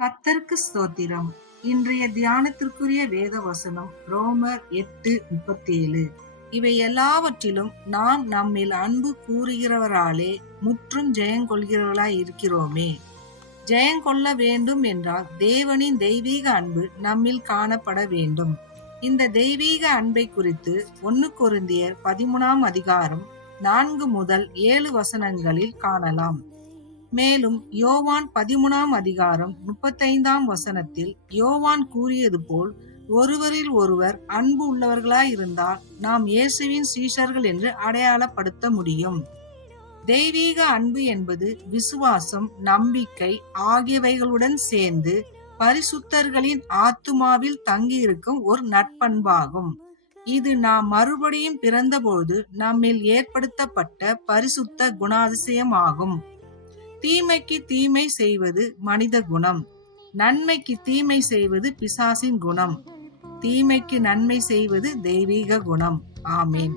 கத்தருக்கு ஸ்தோத்திரம். இன்றைய தியானத்திற்குரிய வேத வசனம் ரோமர் எட்டு முப்பத்தி ஏழு இவை எல்லாவற்றிலும் நாம் நம்மில் அன்பு கூறுகிறவராலே முற்றும் ஜெயங்கொள்கிறவர்களாய் இருக்கிறோமே. ஜெயங்கொள்ள வேண்டும் என்றால் தேவனின் தெய்வீக அன்பு நம்மில் காணப்பட வேண்டும். இந்த தெய்வீக அன்பை குறித்து ஒன்னு கொருந்தியர் பதிமூணாம் அதிகாரம் நான்கு முதல் ஏழு வசனங்களில் காணலாம். மேலும் யோவான் பதிமூணாம் அதிகாரம் முப்பத்தைந்தாம் வசனத்தில் யோவான் கூறியது போல் ஒருவரில் ஒருவர் அன்பு உள்ளவர்களாயிருந்தால் நாம் இயேசுவின் சீஷர்கள் என்று அடையாளப்படுத்த முடியும். தெய்வீக அன்பு என்பது விசுவாசம் நம்பிக்கை ஆகியவைகளுடன் சேர்ந்து பரிசுத்தர்களின் ஆத்துமாவில் தங்கியிருக்கும் ஒரு நட்பண்பாகும் இது நாம் மறுபடியும் பிறந்தபோது நம்மில் ஏற்படுத்தப்பட்ட பரிசுத்த குணாதிசயமாகும். தீமைக்கு தீமை செய்வது மனித குணம். நன்மைக்கு தீமை செய்வது பிசாசின் குணம். தீமைக்கு நன்மை செய்வது தெய்வீக குணம். ஆமீன்.